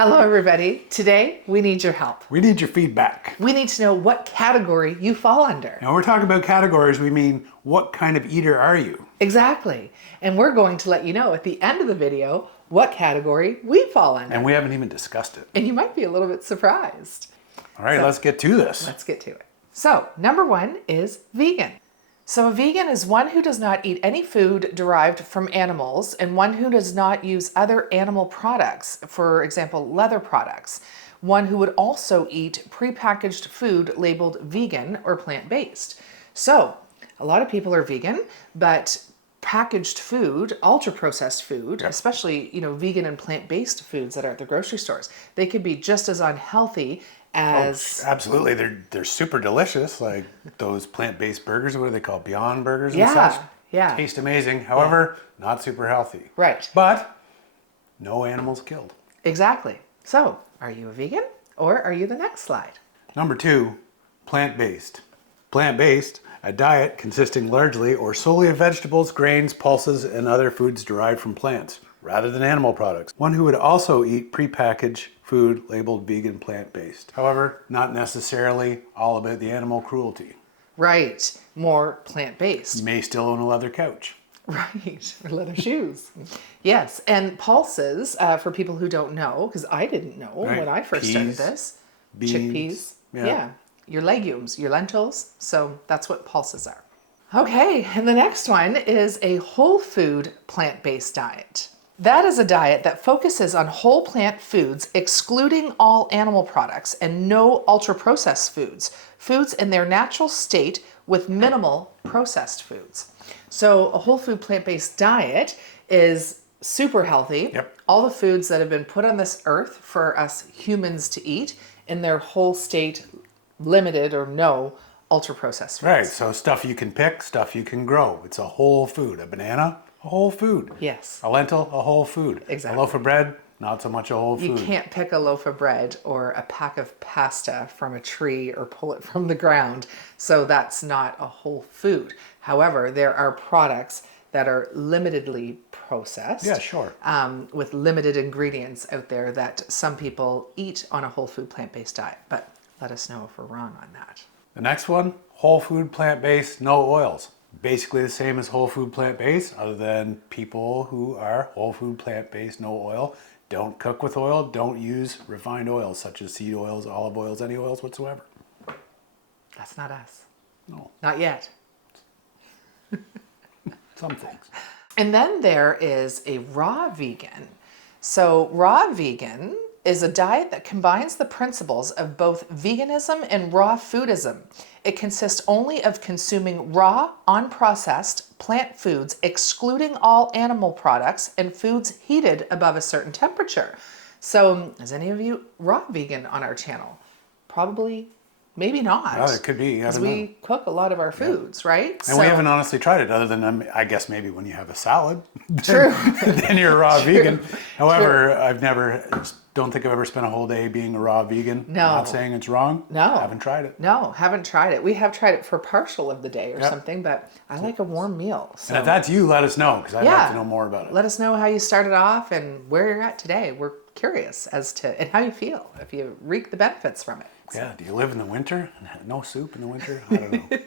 Hello, everybody. Today, we need your help. We need your feedback. We need to know what category you fall under. Now, when we're talking about categories, we mean what kind of eater are you? Exactly. And we're going to let you know at the end of the video what category we fall under. And we haven't even discussed it. And you might be a little bit surprised. All right, let's get to this. Let's get to it. So, number one is vegan. So a vegan is one who does not eat any food derived from animals and one who does not use other animal products, for example, leather products. One who would also eat prepackaged food labeled vegan or plant-based. So a lot of people are vegan, but packaged food, ultra-processed food, especially, vegan and plant-based foods that are at the grocery stores, they could be just as unhealthy as... Oh, absolutely. They're super delicious, like those plant-based burgers. What are they called? Beyond Burgers and such? Yeah. Taste amazing. However, not super healthy. Right. But no animals killed. Exactly. So, are you a vegan or are you the next slide? Number 2, plant-based. Plant-based, a diet consisting largely or solely of vegetables, grains, pulses, and other foods derived from plants, rather than animal products. One who would also eat prepackaged food labeled vegan plant-based. However, not necessarily all about the animal cruelty. Right. More plant-based. You may still own a leather couch. Right. Or leather shoes. Yes. And pulses, for people who don't know, because I didn't know when I first started this. Beans, chickpeas. Yeah. Your legumes, your lentils. So that's what pulses are. Okay. And the next one is a whole food plant-based diet. That is a diet that focuses on whole plant foods, excluding all animal products and no ultra-processed foods. Foods in their natural state with minimal processed foods. So a whole food plant-based diet is super healthy. Yep. All the foods that have been put on this earth for us humans to eat in their whole state, limited or no ultra-processed foods. Right, so stuff you can pick, stuff you can grow. It's a whole food. A banana, a whole food. Yes. A lentil, a whole food. Exactly. A loaf of bread, not so much a whole food. You can't pick a loaf of bread or a pack of pasta from a tree or pull it from the ground. So that's not a whole food. However, there are products that are limitedly processed. Yeah, sure. With limited ingredients out there that some people eat on a whole food plant-based diet. But let us know if we're wrong on that. The next one, whole food plant-based, no oils. Basically the same as whole food plant-based, other than people who are whole food plant-based, no oil, don't cook with oil, don't use refined oils such as seed oils, olive oils, any oils whatsoever. That's not us. No. Not yet. Some things. And then there is a raw vegan. So raw vegan is a diet that combines the principles of both veganism and raw foodism. It consists only of consuming raw, unprocessed plant foods, excluding all animal products and foods heated above a certain temperature. So, is any of you raw vegan on our channel? Probably, maybe not. Well, it could be. Because we cook a lot of our foods, right? And we haven't honestly tried it, other than, I guess, maybe when you have a salad. True. Then you're a raw vegan. However, don't think I've ever spent a whole day being a raw vegan. No. I'm not saying it's wrong. No. Haven't tried it. No, haven't tried it. We have tried it for partial of the day or something, but I like a warm meal. So. And if that's you, let us know, because I'd like to know more about it. Let us know how you started off and where you're at today. We're curious as to, and how you feel, if you reap the benefits from it. So. Yeah, do you live in the winter? No soup in the winter? I don't know.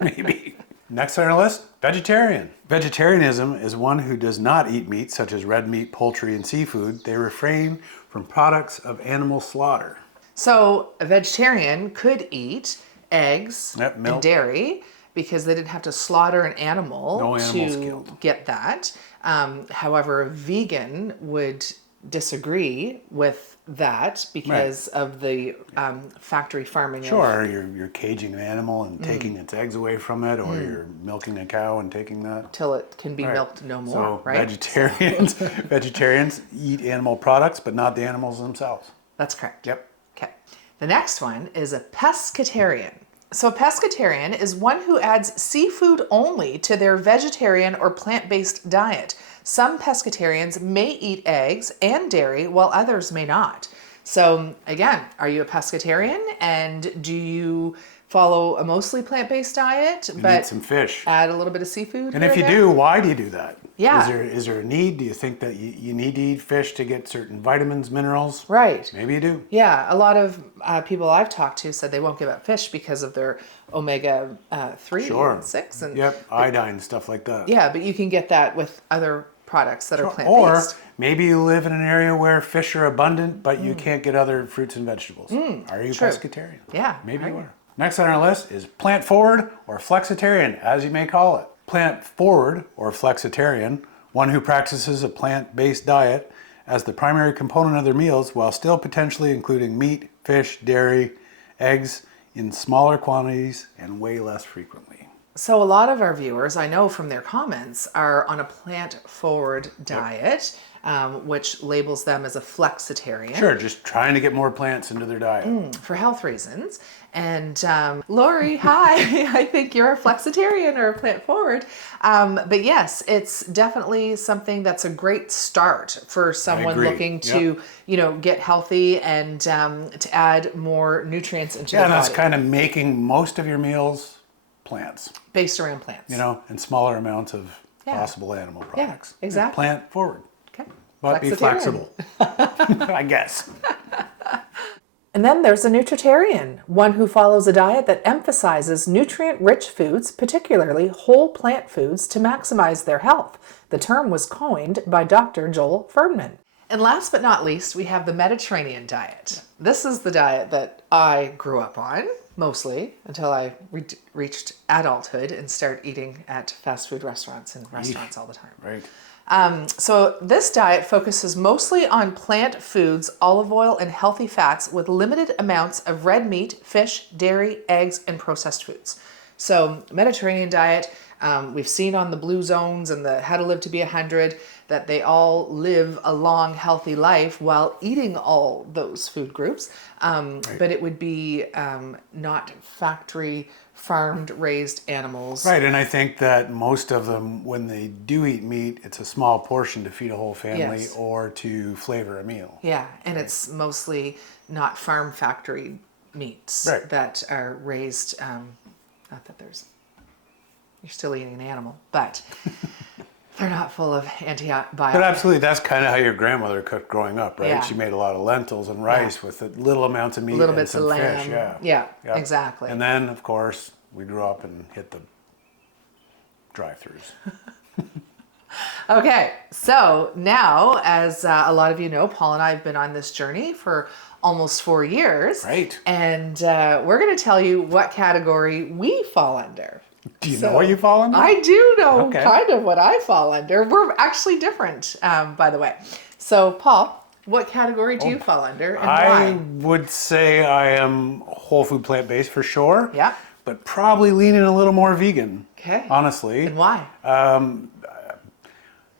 Maybe. Next on our list, vegetarian. Vegetarianism is one who does not eat meat such as red meat, poultry, and seafood. They refrain from products of animal slaughter. So a vegetarian could eat eggs and dairy because they didn't have to slaughter an animal to get that. However, a vegan would disagree with that because of the factory farming. Sure, you're caging an animal and taking its eggs away from it, or you're milking a cow and taking that. Till it can be milked no more, so right? Vegetarians eat animal products, but not the animals themselves. That's correct. Yep. Okay. The next one is a pescatarian. So a pescatarian is one who adds seafood only to their vegetarian or plant-based diet. Some pescatarians may eat eggs and dairy, while others may not. So again, are you a pescatarian, and do you follow a mostly plant-based diet, And but eat some fish. add a little bit of seafood. And here if you there. do, why do you do that? Yeah. Is there a need? Do you think that you need to eat fish to get certain vitamins, minerals? Right. Maybe you do. Yeah, a lot of people I've talked to said they won't give up fish because of their omega 3 Sure. and 6. And Yep, iodine, stuff like that. yeah, but you can get that with other products that are Or plant-based. maybe you live in an area where fish are abundant, but you can't get other fruits and vegetables. Are you true. pescatarian? Yeah, Maybe I you am. are. Next on our list is plant forward or flexitarian, as you may call it. Plant forward or flexitarian, one who practices a plant-based diet as the primary component of their meals while still potentially including meat, fish, dairy, eggs in smaller quantities and way less frequently. So a lot of our viewers, I know from their comments, are on a plant-forward diet, which labels them as a flexitarian. Sure, just trying to get more plants into their diet. For health reasons. And Lori, hi, I think you're a flexitarian or a plant forward. But yes, it's definitely something that's a great start for someone agree. looking to, get healthy and to add more nutrients into Yeah, the and that's body. kind of making most of your meals plants, Based around plants. and smaller amounts of Yeah. possible animal products. exactly. Plant forward, Okay. but be Flexitarian. flexible, I guess. And then there's a nutritarian, one who follows a diet that emphasizes nutrient-rich foods, particularly whole plant foods, to maximize their health. The term was coined by Dr. Joel Fuhrman. And last but not least, we have the Mediterranean diet. This is the diet that I grew up on, mostly, until I reached adulthood and started eating at fast food restaurants and restaurants all the time. Right. So this diet focuses mostly on plant foods, olive oil, and healthy fats with limited amounts of red meat, fish, dairy, eggs, and processed foods. So Mediterranean diet, we've seen on the Blue Zones and the How to Live to Be 100 that they all live a long, healthy life while eating all those food groups. But it would be not factory farmed, raised animals. Right, and I think that most of them, when they do eat meat, it's a small portion to feed a whole family Yes. or to flavor a meal. Yeah, and it's mostly not farm factory meats Right. that are raised. Not that you're still eating an animal, but they're not full of antibiotics. But absolutely, that's kind of how your grandmother cooked growing up, right? Yeah. She made a lot of lentils and rice with little amounts of meat Little and bits some of lamb. fish. Yeah. Yeah, exactly. And then, of course, we grew up and hit the drive-thrus. Okay, so now, as a lot of you know, Paul and I have been on this journey for almost 4 years. Right. And we're going to tell you what category we fall under. Do you know what you fall under? I do know Okay. kind of what I fall under. We're actually different, by the way. So, Paul, what category do you fall under and I why? would say I am whole food plant-based for sure. Yeah. But probably leaning a little more vegan. Okay. Honestly. And why?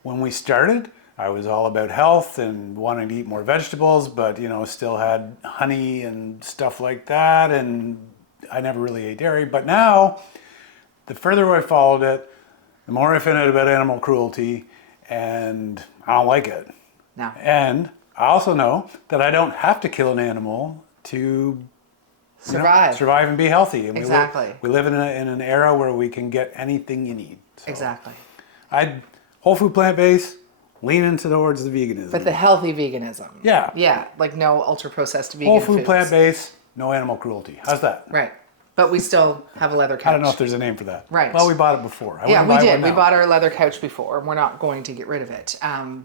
When we started, I was all about health and wanting to eat more vegetables, but still had honey and stuff like that, and I never really ate dairy. But now, the further I followed it, the more I found out about animal cruelty, and I don't like it. No. And I also know that I don't have to kill an animal to survive and be healthy. And Exactly. We live in an era where we can get anything you need. So Exactly. I'd whole food plant-based, leaning towards the veganism. But the healthy veganism. Yeah. Yeah, like no ultra-processed vegan Whole food foods. plant-based, no animal cruelty. How's that? Right. But we still have a leather couch. I don't know if there's a name for that. Right. Well, we bought it before. I Yeah, wouldn't we buy did. one We now. bought our leather couch before. We're not going to get rid of it.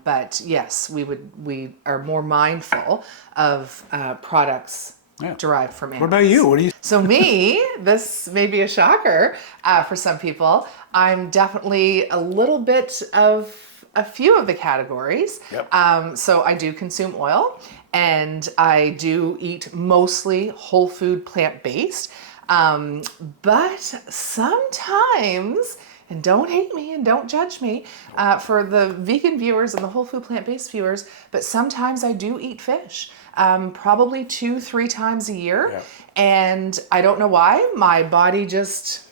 But yes, we are more mindful of products derived from animals. What about you? What do you? So me, this may be a shocker for some people. I'm definitely a little bit of a few of the categories. Yep. So I do consume oil, and I do eat mostly whole food plant-based. But sometimes, and don't hate me and don't judge me for the vegan viewers and the whole food plant-based viewers, but sometimes I do eat fish. Probably 2-3 times a year. Yeah. And I don't know why. My body just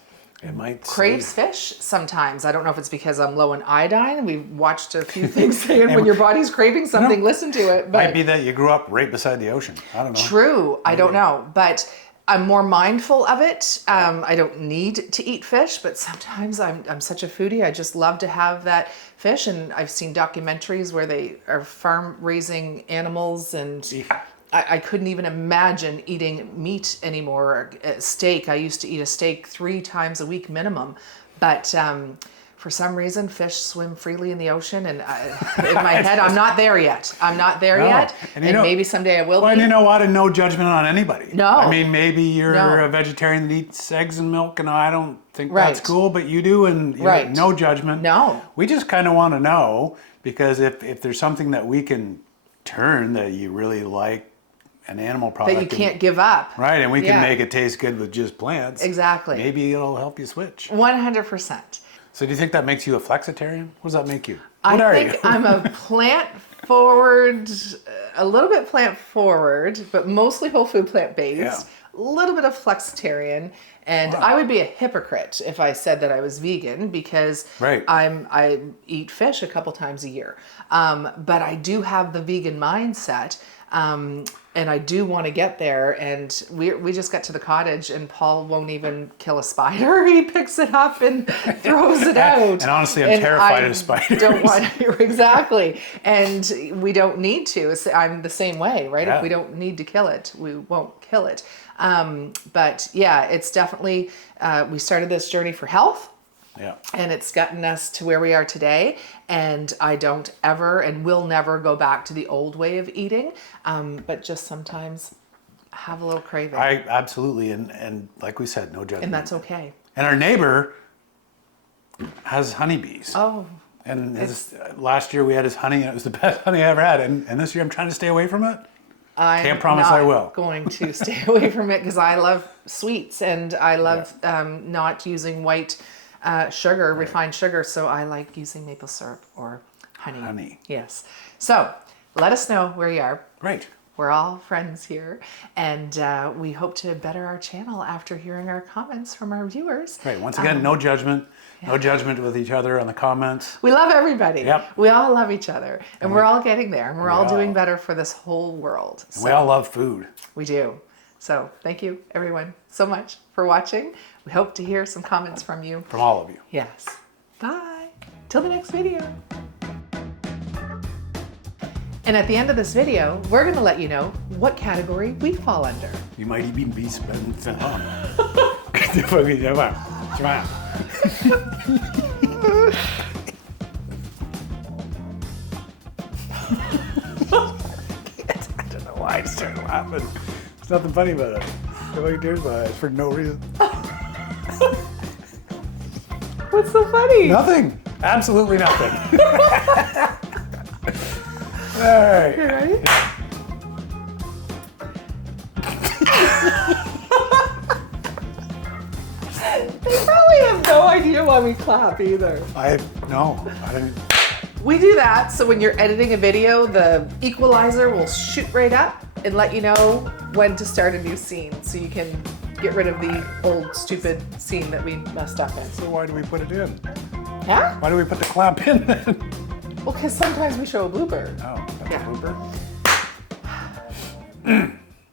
It might craves say- fish sometimes. I don't know if it's because I'm low in iodine. We've watched a few things saying when your body's craving something, listen to it. But Might be that you grew up right beside the ocean. I don't know. true. I don't know. But I'm more mindful of it. I don't need to eat fish, but sometimes I'm such a foodie. I just love to have that fish. And I've seen documentaries where they are farm raising animals, and I couldn't even imagine eating meat anymore. Steak, I used to eat a steak 3 times a week minimum, but for some reason, fish swim freely in the ocean, and in my head, I'm not there yet. I'm not there yet, and maybe someday I will Well, be. and you know what? And no judgment on anybody. No. I mean, maybe you're No. a vegetarian that eats eggs and milk, and I don't think Right. that's cool, but you do, and Right. no judgment. No. We just kind of want to know, because if there's something that we can turn that you really like, an animal product That you can't give up. right, and we can Yeah. make it taste good with just plants. Exactly. Maybe it'll help you switch. 100%. So do you think that makes you a flexitarian? What does that make you? I What are think you? I'm a plant forward, a little bit plant forward, but mostly whole food plant based. Yeah. A little bit of flexitarian, and I would be a hypocrite if I said that I was vegan, because Right. I eat fish a couple times a year. But I do have the vegan mindset. And I do want to get there, and we just got to the cottage, and Paul won't even kill a spider. He picks it up and throws it out. And honestly, I'm terrified of spiders. Don't want exactly, and we don't need to. I'm the same way, right? Yeah. If we don't need to kill it, we won't kill it. But yeah, it's definitely we started this journey for health. Yeah. And it's gotten us to where we are today. And I don't ever and will never go back to the old way of eating, but just sometimes have a little craving. I absolutely, and like we said, no judgment. And that's okay. And our neighbor has honeybees. Oh, And last year we had his honey, and it was the best honey I ever had. And this year I'm trying to stay away from it. I'm Can't promise not I will. going to stay away from it, because I love sweets, and I love not using white sugar, refined sugar. So I like using maple syrup or honey. Honey. Yes. So let us know where you are. Right. We're all friends here, and we hope to better our channel after hearing our comments from our viewers. Right. Once again, no judgment. No judgment with each other on the comments. We love everybody. Yep. We all love each other, and we're all getting there, and we're all doing better for this whole world. And we all love food. We do. So thank you, everyone, so much for watching. We hope to hear some comments from you. From all of you. Yes. Bye. Till the next video. And at the end of this video, we're going to let you know what category we fall under. You might even be spending time. I don't know why I started laughing. There's nothing funny about it. Nobody cares about it for no reason. What's so funny? Nothing. Absolutely nothing. All right. You ready? They probably have no idea why we clap either. I didn't. We do that so when you're editing a video, the equalizer will shoot right up and let you know when to start a new scene, so you can get rid of the old stupid scene that we messed up in. So why do we put it in? Yeah? Why do we put the clap in then? Well, because sometimes we show a blooper. Oh, that's Yeah. a blooper.